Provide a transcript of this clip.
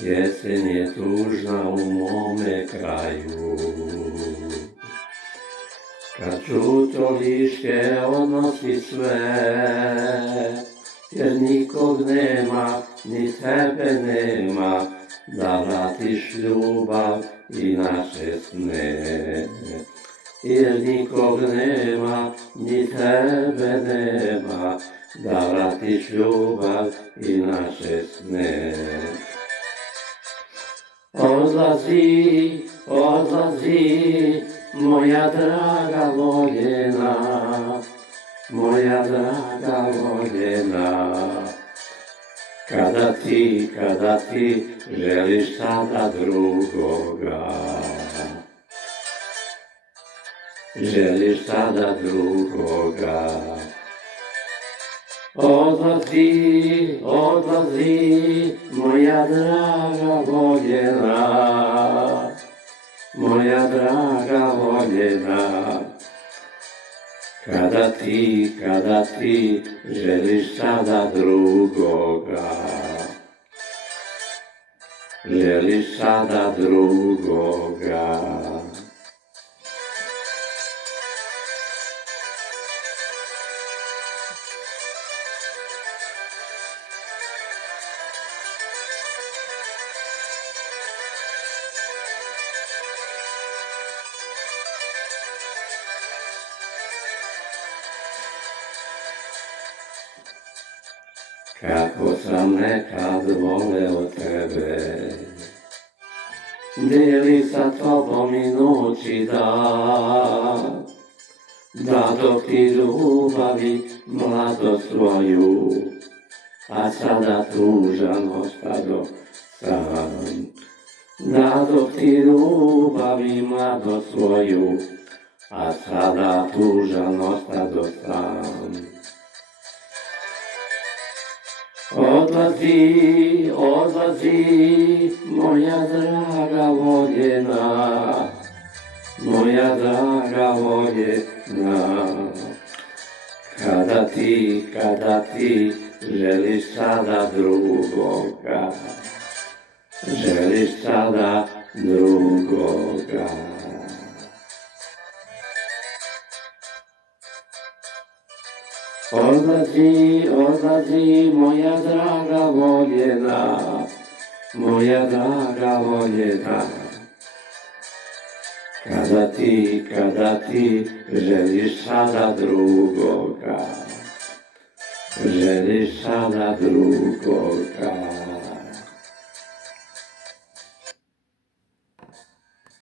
Jesen je tužna u mome kraju, kad žuto lišće odnosi sve, jer nikog nema, ni tebe nema, da vratiš ljubav i naše sne. Jer nikog nema, ni tebe nema, da vratiš ljubav i naše sne. Odlazi, odlazi, moja draga voljena, moja draga voljena. Kada ti želiš sada drugoga, želiš sada drugoga. Odlazi, odlazi, moja draga voljena, moja draga voljena. Kada ti želiš sada drugoga, želiš sada drugoga. Kako sam nekad voleo tebe, deli sa tobom i noć i dan, da dok ti ljubavi mladost svoju, a sada tužan ostado sam. Da dok ti ljubavi mladost svoju, a sada tužan ostado sam. Odlazi, odlazi, moja draga voljena, moja draga voljena. Kada ti želiš sada drugoga, želiš sada drugoga. Odlazi, odlazi, moja draga voljena, moja draga voljena. Kada ti želiš sada drugoga, želiš sada drugoga.